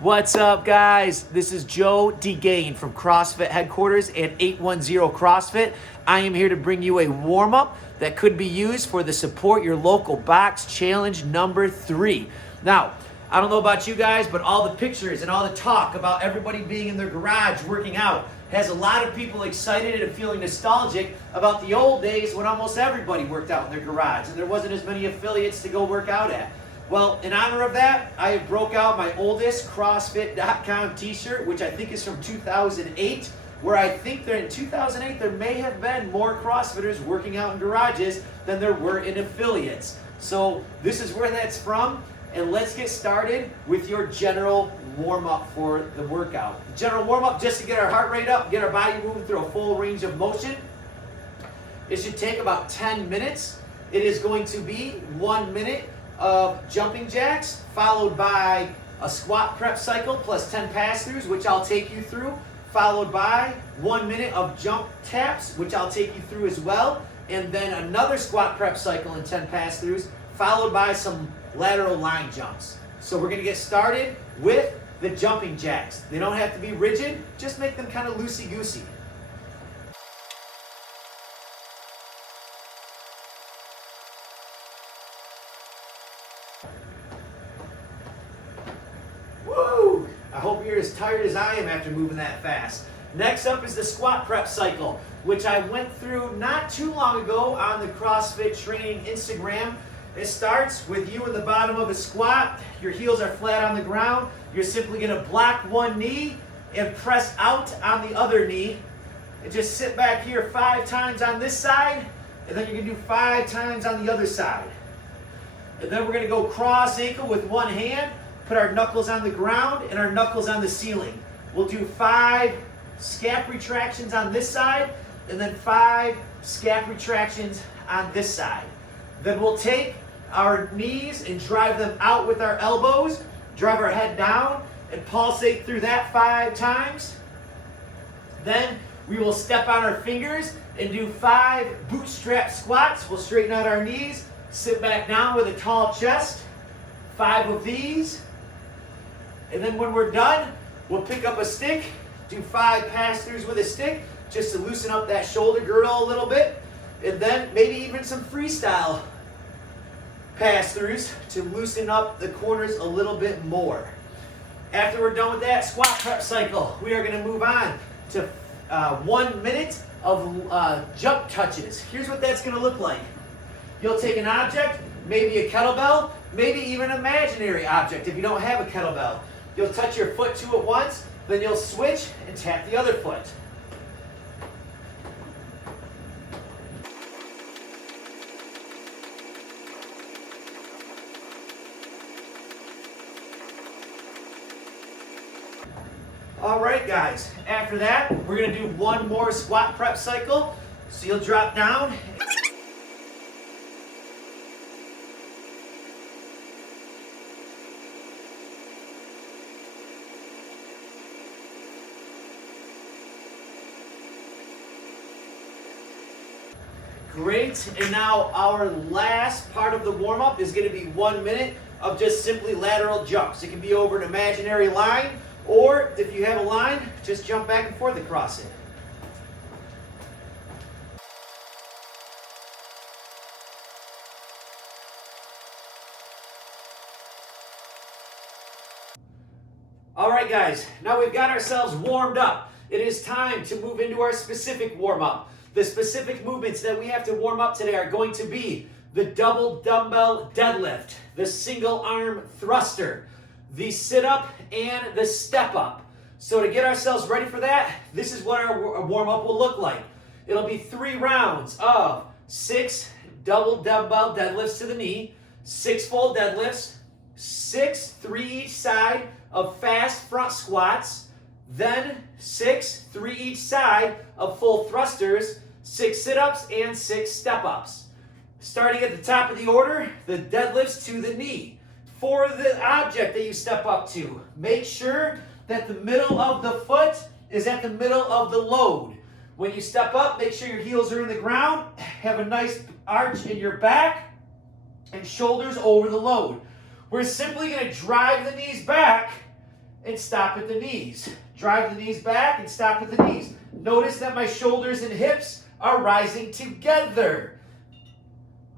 What's up, guys? This is Joe Degain from CrossFit headquarters at 810 CrossFit. I am here to bring you a warm-up that could be used for the Support Your Local Box Challenge number 3. Now, I don't know about you guys, but all the pictures and all the talk about everybody being in their garage working out has a lot of people excited and feeling nostalgic about the old days when almost everybody worked out in their garage and there wasn't as many affiliates to go work out at. Well, in honor of that, I broke out my oldest CrossFit.com t-shirt, which I think is from 2008, where I think that in 2008 there may have been more CrossFitters working out in garages than there were in affiliates. So this is where that's from, and let's get started with your general warm-up for the workout. The general warm-up, just to get our heart rate up, get our body moving through a full range of motion. It should take about 10 minutes. It is going to be 1 minute of jumping jacks, followed by a squat prep cycle plus 10 pass-throughs, which I'll take you through, followed by 1 minute of jump taps, which I'll take you through as well, and then another squat prep cycle and 10 pass-throughs, followed by some lateral line jumps. So we're gonna get started with the jumping jacks. They don't have to be rigid, just make them kind of loosey-goosey. Woo! I hope you're as tired as I am after moving that fast. Next up is the squat prep cycle, which I went through not too long ago on the CrossFit Training Instagram. It starts with you in the bottom of a squat. Your heels are flat on the ground. You're simply going to block one knee and press out on the other knee. And just sit back here 5 times on this side, and then you're going to do 5 times on the other side. And then we're going to go cross ankle with one hand, put our knuckles on the ground and our knuckles on the ceiling. We'll do 5 scap retractions on this side, and then 5 scap retractions on this side. Then we'll take our knees and drive them out with our elbows, drive our head down, and pulsate through that 5 times. Then we will step on our fingers and do 5 bootstrap squats. We'll straighten out our knees, sit back down with a tall chest, 5 of these. And then when we're done, we'll pick up a stick, do 5 pass-throughs with a stick, just to loosen up that shoulder girdle a little bit. And then maybe even some freestyle pass-throughs to loosen up the corners a little bit more. After we're done with that squat prep cycle, we are going to move on to 1 minute of jump touches. Here's what that's going to look like. You'll take an object, maybe a kettlebell, maybe even an imaginary object if you don't have a kettlebell. You'll touch your foot 2 at once, then you'll switch and tap the other foot. All right, guys, after that, we're gonna do 1 more squat prep cycle. So you'll drop down. Great, and now our last part of the warm-up is gonna be 1 minute of just simply lateral jumps. It can be over an imaginary line, or if you have a line, just jump back and forth across it. All right, guys, now we've got ourselves warmed up. It is time to move into our specific warm-up. The specific movements that we have to warm up today are going to be the double dumbbell deadlift, the single arm thruster, the sit-up, and the step-up. So to get ourselves ready for that, this is what our warm-up will look like. It'll be 3 rounds of 6 double dumbbell deadlifts to the knee, 6 full deadlifts, 6 3 each side of fast front squats, then 6 3 each side of full thrusters, 6 sit-ups, and 6 step-ups. Starting at the top of the order, the deadlifts to the knee. For the object that you step up to, make sure that the middle of the foot is at the middle of the load. When you step up, make sure your heels are in the ground, have a nice arch in your back, and shoulders over the load. We're simply going to drive the knees back and stop at the knees. Drive the knees back and stop at the knees. Notice that my shoulders and hips are rising together.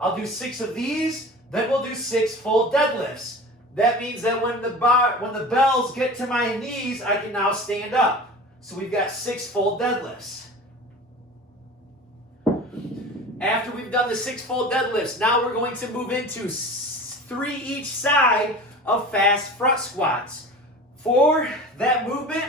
I'll do 6 of these, then we'll do 6 full deadlifts. That means that when the bells get to my knees, I can now stand up. So we've got 6 full deadlifts. After we've done the 6 full deadlifts, now we're going to move into 3 each side of fast front squats. For that movement,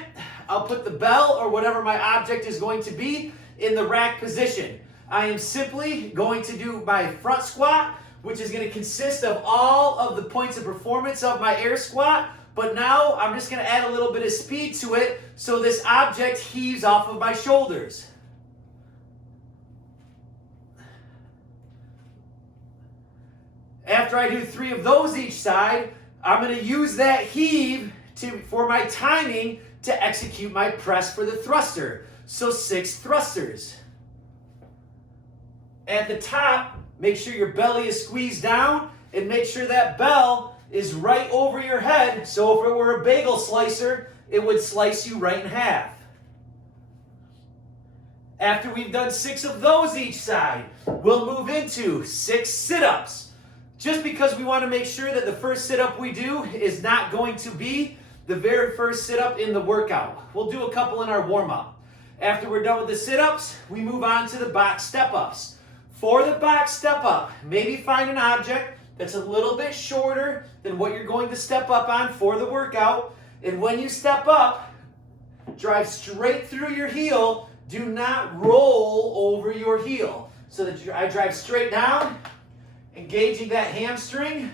I'll put the bell or whatever my object is going to be in the rack position. I am simply going to do my front squat, which is going to consist of all of the points of performance of my air squat, but now I'm just going to add a little bit of speed to it so this object heaves off of my shoulders. After I do 3 of those each side, I'm going to use that heave for my timing to execute my press for the thruster. So 6 thrusters. At the top, make sure your belly is squeezed down and make sure that bell is right over your head. So if it were a bagel slicer, it would slice you right in half. After we've done 6 of those each side, we'll move into 6 sit-ups. Just because we want to make sure that the first sit-up we do is not going to be the very first sit-up in the workout. We'll do a couple in our warm-up. After we're done with the sit-ups, we move on to the box step-ups. For the box step-up, maybe find an object that's a little bit shorter than what you're going to step up on for the workout. And when you step up, drive straight through your heel. Do not roll over your heel. So that I drive straight down, engaging that hamstring,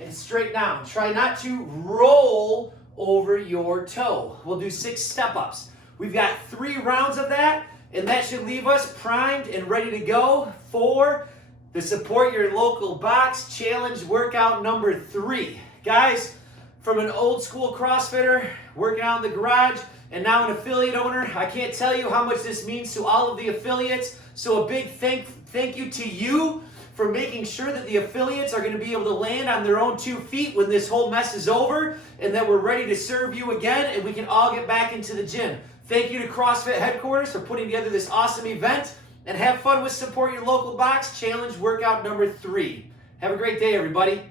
and straight down. Try not to roll over your toe. We'll do 6 step-ups. We've got 3 rounds of that, and that should leave us primed and ready to go for the Support Your Local Box Challenge workout number 3. Guys, from an old school CrossFitter, working out in the garage, and now an affiliate owner, I can't tell you how much this means to all of the affiliates. So a big thank you to you for making sure that the affiliates are going to be able to land on their own 2 feet when this whole mess is over, and that we're ready to serve you again and we can all get back into the gym. Thank you to CrossFit headquarters for putting together this awesome event, and have fun with Support Your Local Box Challenge workout number 3. Have a great day, everybody.